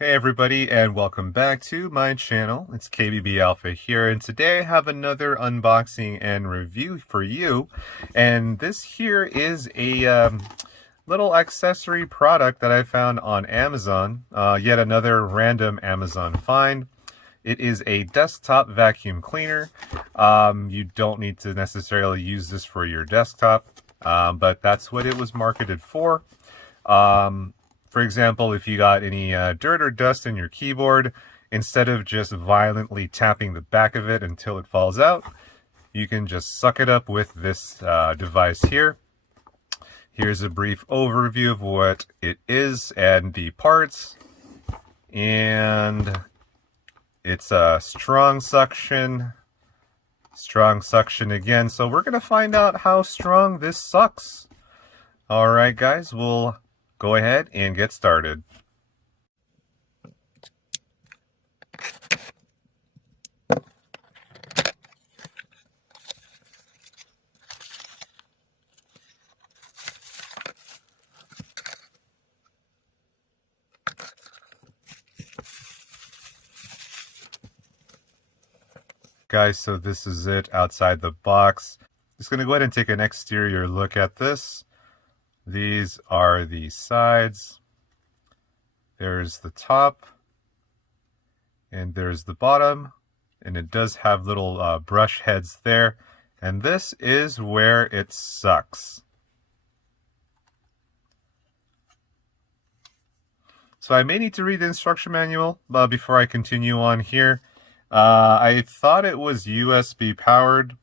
Hey everybody, and welcome back to my channel. It's KBB Alpha here, and today I have another unboxing and review for you. And this here is a little accessory product that I found on Amazon, yet another random Amazon find. It is a desktop vacuum cleaner. You don't need to necessarily use this for your desktop, but that's what it was marketed for. For example, if you got any dirt or dust in your keyboard, instead of just violently tapping the back of it until it falls out, you can just suck it up with this device here. Here's a brief overview of what it is and the parts. And it's a strong suction again. So we're going to find out how strong this sucks. All right, guys, we'll go ahead and get started. Guys, so this is it outside the box. Just going to go ahead and take an exterior look at this. These are the sides. There's the top. And there's the bottom. And it does have little brush heads there. And this is where it sucks. So I may need to read the instruction manual before I continue on here. I thought it was USB powered.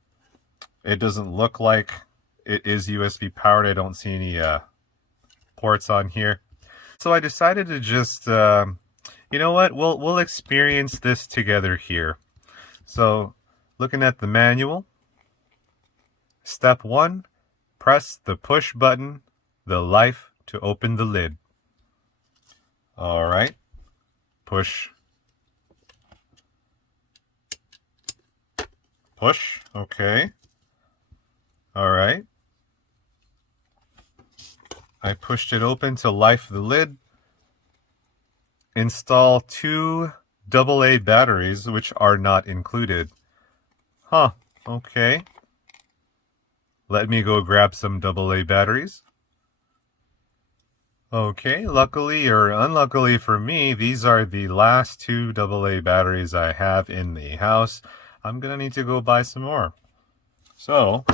It doesn't look like it is USB powered. I don't see any ports on here. So I decided to just, you know what, we'll experience this together here. So looking at the manual, step 1, press the push button, the life, to open the lid. All right, push. Push, okay. All right. I pushed it open to life the lid. Install 2 AA batteries, which are not included. Huh, okay. Let me go grab some AA batteries. Okay, luckily or unluckily for me, these are the last 2 AA batteries I have in the house. I'm gonna need to go buy some more. So,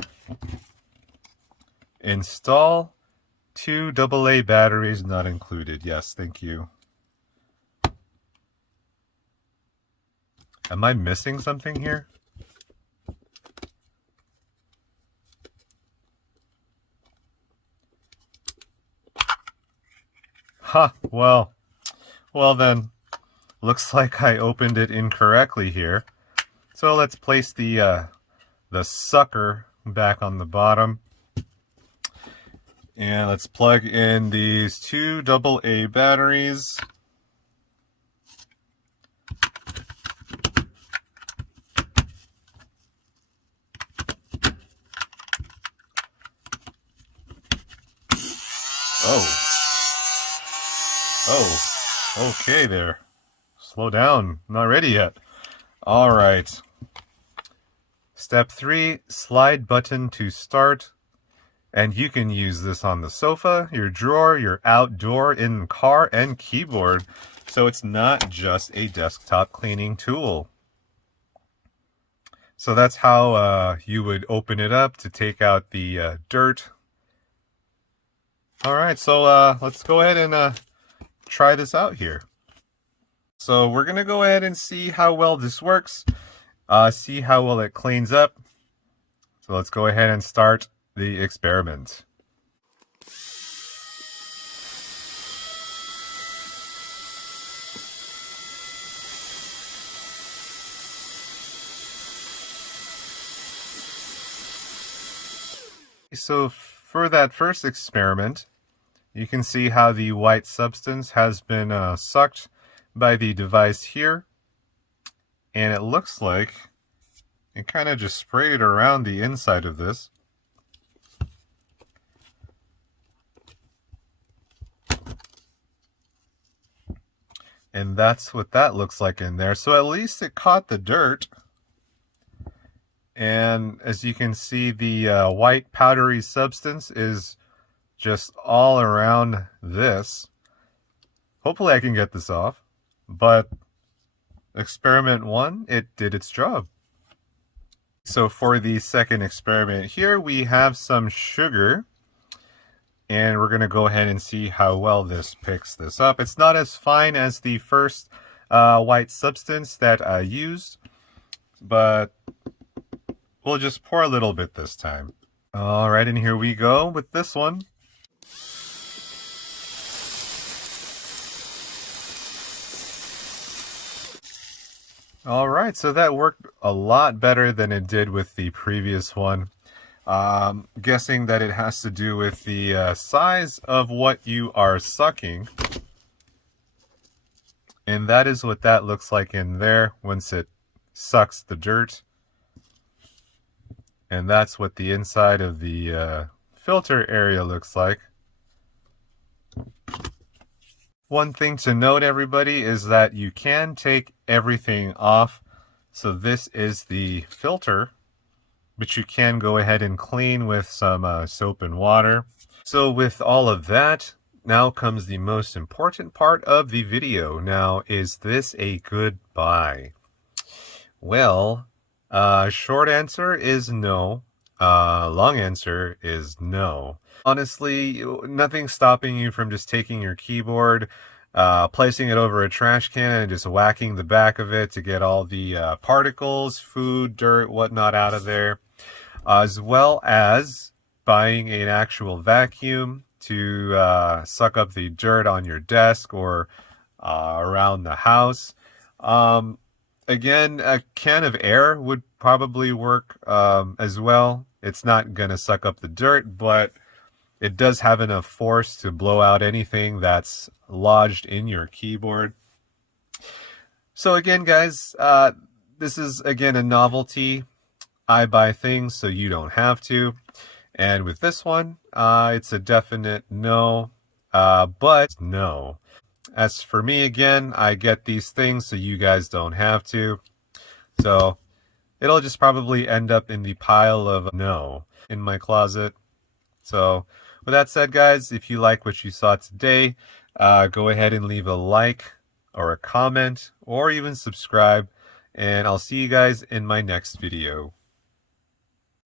install 2 AA batteries not included. Yes, thank you. Am I missing something here? Huh, well then, looks like I opened it incorrectly here. So let's place the sucker back on the bottom. And let's plug in these 2 AA batteries. Oh, okay there. Slow down, I'm not ready yet. All right. Step 3, slide button to start. And you can use this on the sofa, your drawer, your outdoor, in car, and keyboard. So it's not just a desktop cleaning tool. So that's how you would open it up to take out the dirt. All right, so let's go ahead and try this out here. So we're going to go ahead and see how well this works, see how well it cleans up. So let's go ahead and start the experiment. So for that first experiment, you can see how the white substance has been sucked by the device here. And it looks like it kind of just sprayed it around the inside of this. And that's what that looks like in there. So at least it caught the dirt. And as you can see, the white powdery substance is just all around this. Hopefully I can get this off. But experiment 1, it did its job. So for the second experiment here, we have some sugar. And we're going to go ahead and see how well this picks this up. It's not as fine as the first white substance that I used, but we'll just pour a little bit this time. All right, and here we go with this one. All right, so that worked a lot better than it did with the previous one. Guessing that it has to do with the size of what you are sucking. And that is what that looks like in there once it sucks the dirt. And that's what the inside of the filter area looks like. One thing to note, everybody, is that you can take everything off. So this is the filter, but you can go ahead and clean with some soap and water. So with all of that, now comes the most important part of the video. Now, is this a good buy? Well, short answer is no. Long answer is no. Honestly, nothing's stopping you from just taking your keyboard, placing it over a trash can and just whacking the back of it to get all the particles, food, dirt, whatnot out of there. As well as buying an actual vacuum to suck up the dirt on your desk or around the house. Again, a can of air would probably work as well. It's not going to suck up the dirt, but it does have enough force to blow out anything that's lodged in your keyboard. So again, guys, this is, again, a novelty. I buy things so you don't have to. And with this one, it's a definite no, but no. As for me, again, I get these things so you guys don't have to. So it'll just probably end up in the pile of no in my closet. So with that said, guys, if you like what you saw today, go ahead and leave a like or a comment or even subscribe. And I'll see you guys in my next video.